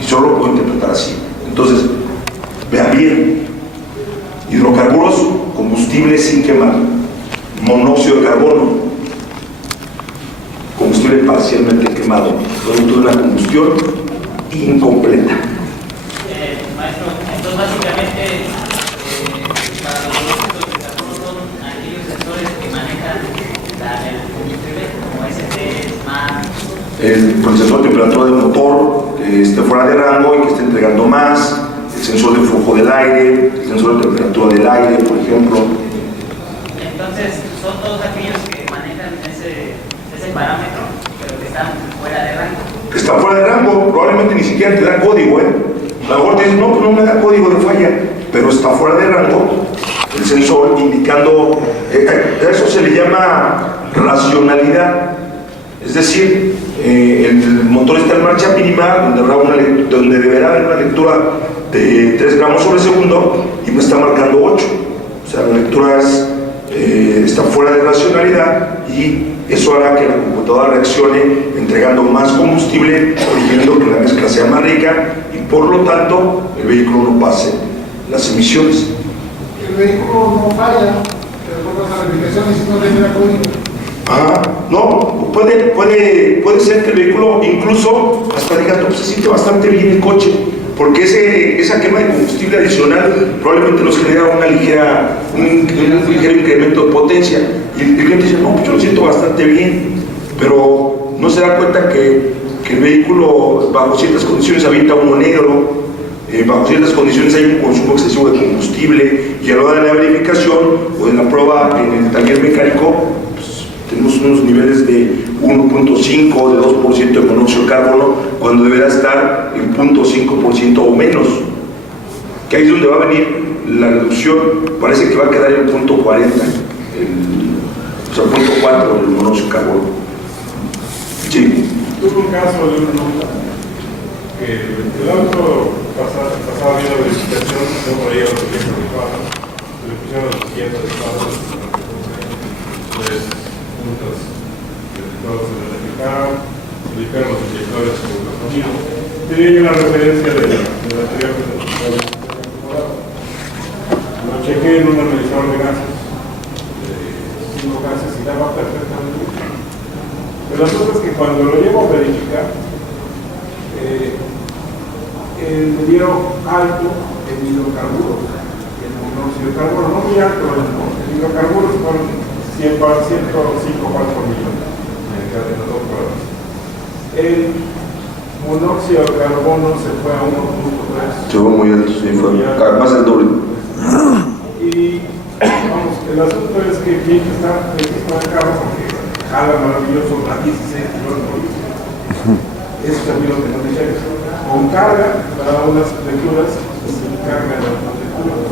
Y solo lo puedo interpretar así. Entonces, vean bien, hidrocarburos, combustible sin quemar, monóxido de carbono, combustible parcialmente quemado, producto de una combustión incompleta. Maestro, entonces básicamente para los monóxidos de carbono son aquellos sensores que manejan el combustible como ST, SMART. El sensor de temperatura del motor que esté fuera de rango y que esté entregando más, el sensor de flujo del aire, el sensor de temperatura del aire, por ejemplo. Entonces, son todos aquellos que manejan ese parámetro, pero que están fuera de rango. Que están fuera de rango, probablemente ni siquiera te da código, A lo mejor te dicen, no, pues no me da código de falla, pero está fuera de rango el sensor indicando, eso se le llama racionalidad. Es decir, el motor está en marcha mínima, donde deberá haber una lectura de 3 gramos sobre segundo y me está marcando 8. O sea, la lectura está fuera de racionalidad y eso hará que la computadora reaccione entregando más combustible, permitiendo que la mezcla sea más rica y por lo tanto el vehículo no pase las emisiones. El vehículo no falla, pero por las verificaciones no tendrá código. No, puede ser que el vehículo incluso hasta diga, pues se siente bastante bien el coche, porque esa quema de combustible adicional probablemente nos genera un ligero incremento de potencia. Y el cliente dice, no, pues yo lo siento bastante bien, pero no se da cuenta que el vehículo bajo ciertas condiciones avienta humo negro, bajo ciertas condiciones hay un consumo excesivo de combustible y a la hora de la verificación o de la prueba en el taller mecánico, tenemos unos niveles de 1.5 o de 2% de monóxido de carbono cuando deberá estar en 0.5% o menos. Que ahí es donde va a venir la reducción, parece que va a quedar en 0.40, o sea, 0.4 el monóxido de carbono. Sí. Tuve un caso de una nota que el auto pasaba bien la verificación, no traía los proyectos de pago, se le pusieron los siguientes estados, pues muchas todos se verificaron, se verificaron los inyectores con gasolina. Tenía una referencia de la anterior presentación. Lo chequé en un analizador de gases, 5 gases y daba perfectamente. El asunto es que cuando lo llevo a verificar, me dieron alto en hidrocarburos, en monóxido de carbono, no muy alto en hidrocarburos, con 105 partes por millón en las dos pruebas. El monóxido de carbono se fue a 1.3. Se fue muy alto, sí, fue más del doble. Y vamos, el asunto es que aquí está el carro porque jala maravilloso a 16 kilómetros. Eso también lo que nos dice. Con carga, para unas lecturas, se carga las lecturas.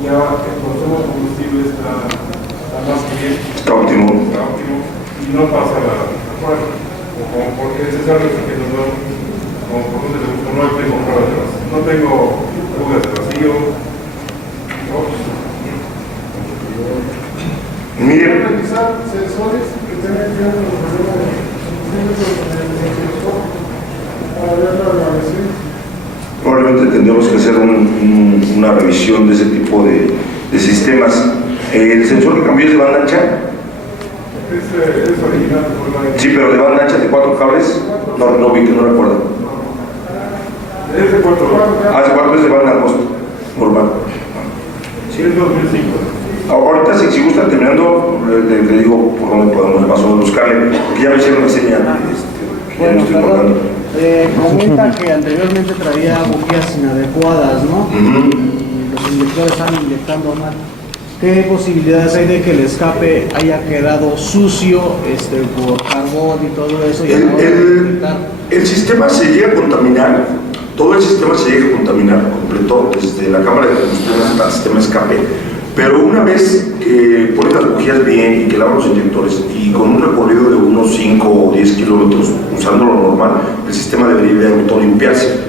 Y ahora que el consumo de combustible está más que bien. Está óptimo. Y no pasa la prueba. Porque es algo que nos da, como por donde le gusta, no tengo pruebas de vacío. No tengo fugas de vacío. Miren, Realizar sensores que tengan que ver con los problemas para ver la revisión. probablemente tendremos que hacer una revisión de ese tipo de sistemas. ¿El sensor que cambió es de banda ancha? Es original por la... Sí, pero de banda ancha de 4 cables. No vi que no recuerdo. Es de 4 Ah, de 4 es de banda angosta, normal. Sí, es 2005. Ahorita, si gustan terminando, le digo por dónde podemos más o menos buscarle, porque ya me hicieron una señal. Ya Bueno, me estoy perdón, acordando. comenta que anteriormente traía bujías inadecuadas, ¿no? Y los inyectores están inyectando mal. ¿Qué posibilidades hay de que el escape haya quedado sucio por carbón y todo eso? Y a la hora de inyectar? El sistema se llega a contaminar, todo el sistema se llega a contaminar completo, desde la cámara de combustión hasta el sistema de escape. Pero una vez que pones las bujías bien y que lavas los inyectores y con un recorrido de unos 5 o 10 kilómetros usando lo normal, el sistema debería de autolimpiarse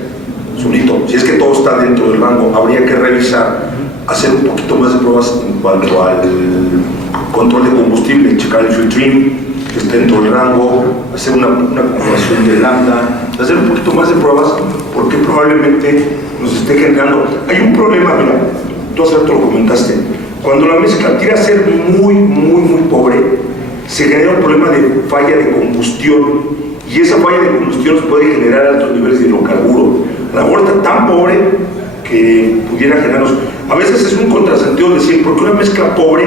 solito. Si es que todo está dentro del rango, habría que revisar, hacer un poquito más de pruebas en cuanto al control de combustible, checar el filtrín que esté dentro del rango, hacer una comprobación de lambda, hacer un poquito más de pruebas porque probablemente nos esté generando. Hay un problema, mira, tú hace rato lo comentaste, cuando la mezcla tira a ser muy pobre, se genera un problema de falla de combustión y esa falla de combustión puede generar altos niveles de hidrocarburo. La vuelta tan pobre que pudiera generarnos, a veces es un contrasentido decir, porque una mezcla pobre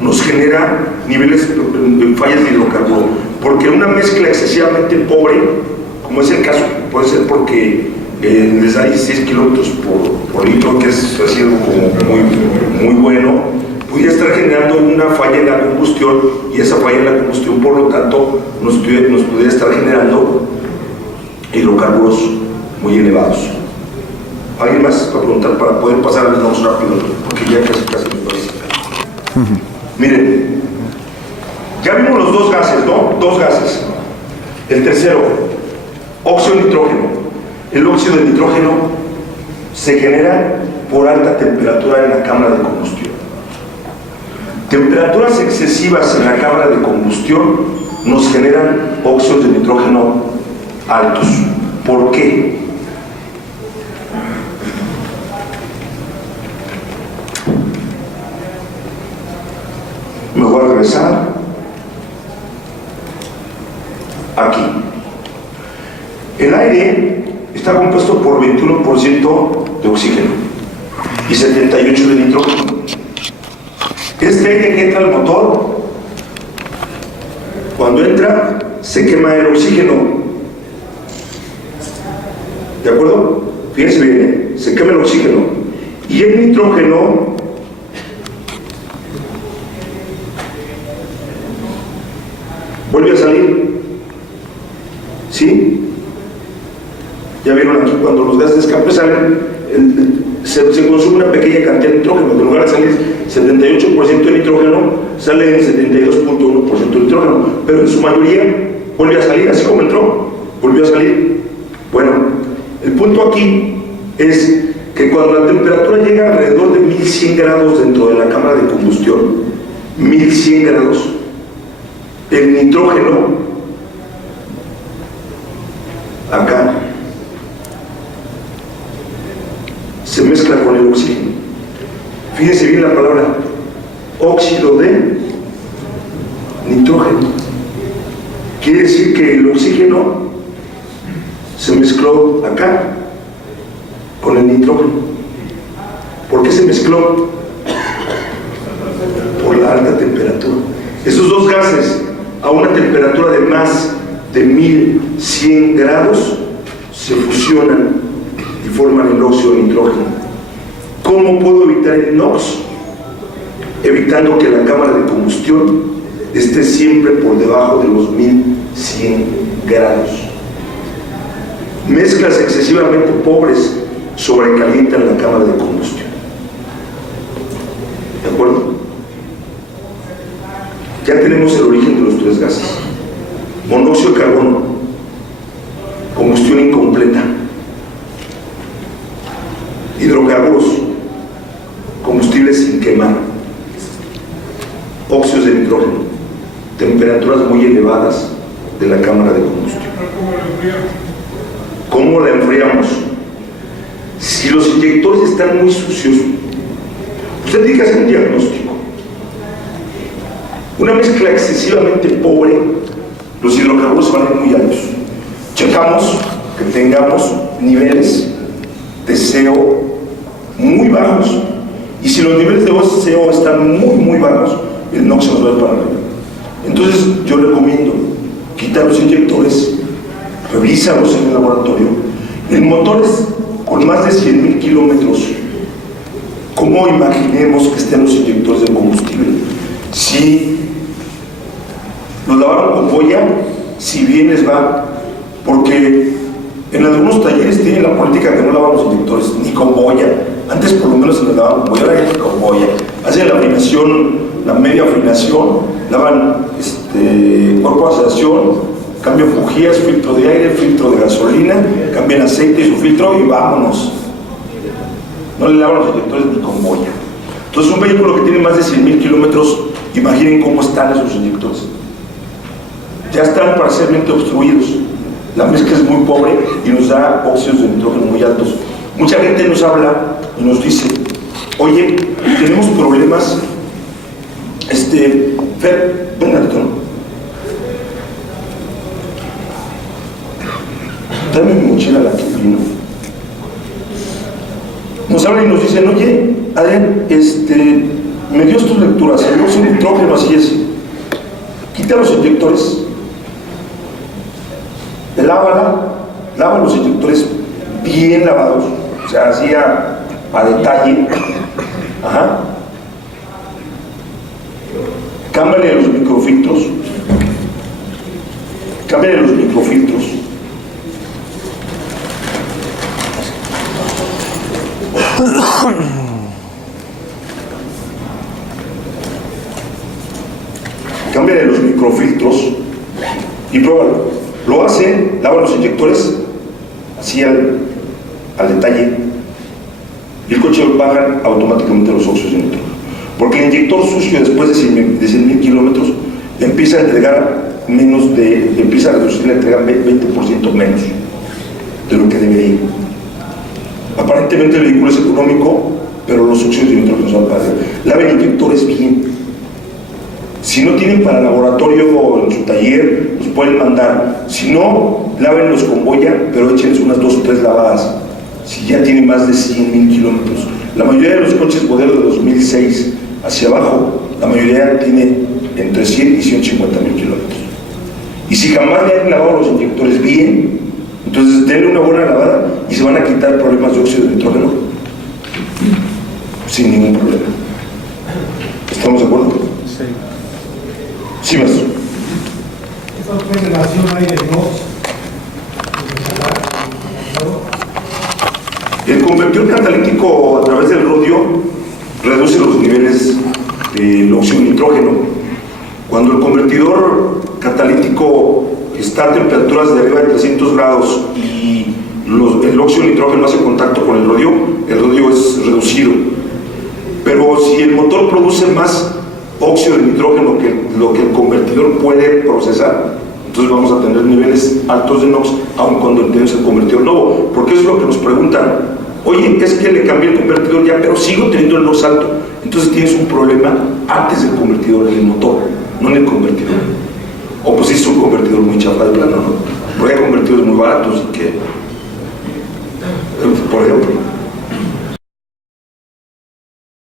nos genera niveles de fallas de hidrocarburo, porque una mezcla excesivamente pobre, como es el caso, puede ser porque les da 16 kilómetros por litro, que es así algo como muy bueno, pudiera estar generando una falla en la combustión y esa falla en la combustión, por lo tanto, nos pudiera estar generando hidrocarburos muy elevados. ¿Alguien más para preguntar para poder pasar al menos rápido? Porque ya casi me parece. Miren, ya vimos los dos gases, ¿no? Dos gases. El tercero, óxido de nitrógeno. El óxido de nitrógeno se genera por alta temperatura en la cámara de combustión. Temperaturas excesivas en la cámara de combustión nos generan óxidos de nitrógeno altos. ¿Por qué? Me voy a regresar aquí. El aire está compuesto por 21% de oxígeno y 78% de nitrógeno. Este aire que entra al motor, cuando entra, se quema el oxígeno. ¿De acuerdo? Fíjense bien, se quema el oxígeno. Y el nitrógeno vuelve a salir. ¿Sí? Ya vieron aquí cuando los gases de escape salen, se consume una pequeña cantidad de nitrógeno. En lugar de salir 78% de nitrógeno, sale 72.1% de nitrógeno, pero en su mayoría vuelve a salir, así como entró, volvió a salir. Bueno, el punto aquí es que cuando la temperatura llega alrededor de 1100 grados dentro de la cámara de combustión, 1100 grados, el nitrógeno acá se mezcla con el oxígeno. Fíjense bien la palabra óxido de nitrógeno. Quiere decir que el oxígeno se mezcló acá con el nitrógeno. ¿Por qué se mezcló? Por la alta temperatura. Esos dos gases a una temperatura de más de 1100 grados se fusionan y forman el óxido de nitrógeno. ¿Cómo puedo evitar el NOx? Evitando que la cámara de combustión esté siempre por debajo de los 1100 grados. Mezclas excesivamente pobres sobrecalientan la cámara de combustión. ¿De acuerdo? Ya tenemos el origen de los tres gases. Monóxido de carbono, combustión incompleta. Hidrocarburos, combustibles sin quemar. Óxidos de nitrógeno, temperaturas muy elevadas de la cámara de combustión. ¿Cómo la enfriamos? Si los inyectores están muy sucios, usted tiene que hacer un diagnóstico. Una mezcla excesivamente pobre, los hidrocarburos van a ir muy altos. Checamos que tengamos niveles de CO muy bajos, y si los niveles de CO están muy bajos, el NOx se nos va a ir para arriba. Entonces yo recomiendo quitar los inyectores, revísalos en el laboratorio. En motores con más de 100,000 kilómetros, ¿cómo imaginemos que estén los inyectores de combustible? Si los lavaron con boya, si bien les va, porque en algunos talleres tienen la política que no lavan los inyectores ni con boya. Antes por lo menos se les lavaban con boya, ahora ya con boya. Hacen la afinación, la media afinación, lavan cuerpo de aceleración, cambian bujías, filtro de aire, filtro de gasolina, cambian aceite y su filtro y vámonos. No le lavan los inyectores ni con boya. Entonces un vehículo que tiene más de 100,000 kilómetros, imaginen cómo están esos inyectores. Ya están parcialmente obstruidos. La mezcla es muy pobre y nos da óxidos de nitrógeno muy altos. Mucha gente nos habla y nos dice, oye, tenemos problemas, Fer, ven al tono. Dame mi mochila la que vino. Nos hablan y nos dicen, oye, Adrián, me dio tus lecturas, el óxido de nitrógeno así es. Quita los inyectores. Lava los inyectores bien lavados, o sea, así a detalle. Ajá. Cámbiale los microfiltros. Cámbiale los microfiltros. Cámbiale los microfiltros y pruébalo. Lo hace, lava los inyectores así al detalle y el coche baja automáticamente los óxidos de nitrógeno. Porque el inyector sucio después de 100,000 kilómetros empieza a entregar empieza a reducir la entrega 20% menos de lo que debería. Aparentemente el vehículo es económico, pero los óxidos de nitrógeno son para laven inyectores bien. Si no tienen para laboratorio o en su taller, los pueden mandar. Si no, lávenlos con boya, pero échenles unas 2 o 3 lavadas. Si ya tienen más de 100,000 kilómetros. La mayoría de los coches modelo de 2006 hacia abajo, la mayoría tiene entre 100 y 150,000 kilómetros. Y si jamás le han lavado los inyectores bien, entonces denle una buena lavada y se van a quitar problemas de óxido de nitrógeno sin ningún problema. ¿Estamos de acuerdo? Sí. Sí, maestro. ¿Qué relación hay de NOx? El convertidor catalítico a través del rodio reduce los niveles de óxido de nitrógeno. Cuando el convertidor catalítico está a temperaturas de arriba de 300 grados y el óxido de nitrógeno hace contacto con el rodio es reducido. Pero si el motor produce más óxido de nitrógeno que lo que el convertidor puede procesar, entonces vamos a tener niveles altos de NOx aun cuando tenemos el convertidor nuevo, porque eso es lo que nos preguntan. Oye, es que le cambié el convertidor ya, pero sigo teniendo el NOx alto. Entonces tienes un problema antes del convertidor, en el motor, no en el convertidor. O pues sí, son convertidores muy chafa de plano, ¿no? Porque hay convertidores muy baratos y que, por ejemplo.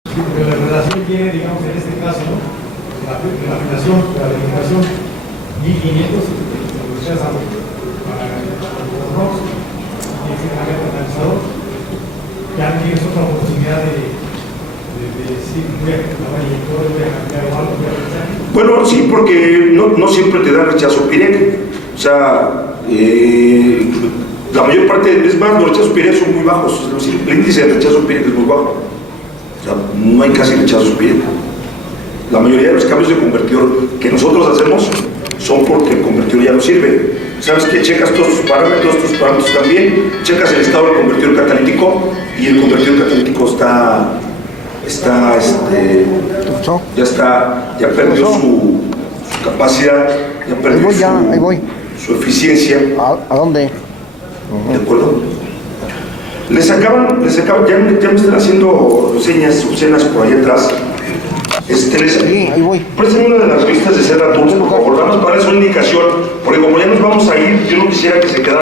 Porque la relación tiene, digamos, en este caso, ¿no? La afinación, la verificación, 1500, lo que sea, para los ROCs, y el canalizador, ya tienes otra oportunidad de decir, voy a cambiar el inyector, voy a cambiar algo, voy a pensar. Bueno, sí, porque no siempre te da rechazo PIREC. O sea, la mayor parte, es más, los rechazos PIREC son muy bajos. Es decir, el índice de rechazo PIREC es muy bajo. O sea, no hay casi rechazos PIREC. La mayoría de los cambios de convertidor que nosotros hacemos son porque el convertidor ya no sirve. ¿Sabes qué? Checas todos tus parámetros también, checas el estado del convertidor catalítico y el convertidor catalítico ya perdió su capacidad, ya perdió su eficiencia. ¿A dónde? ¿De acuerdo? Les acaban, ya me están haciendo señas obscenas por ahí atrás. Ahí voy. Préstame una de las revistas de Serra Tours, por favor, nada más para esa indicación, porque como ya nos vamos a ir, yo no quisiera que se quedara.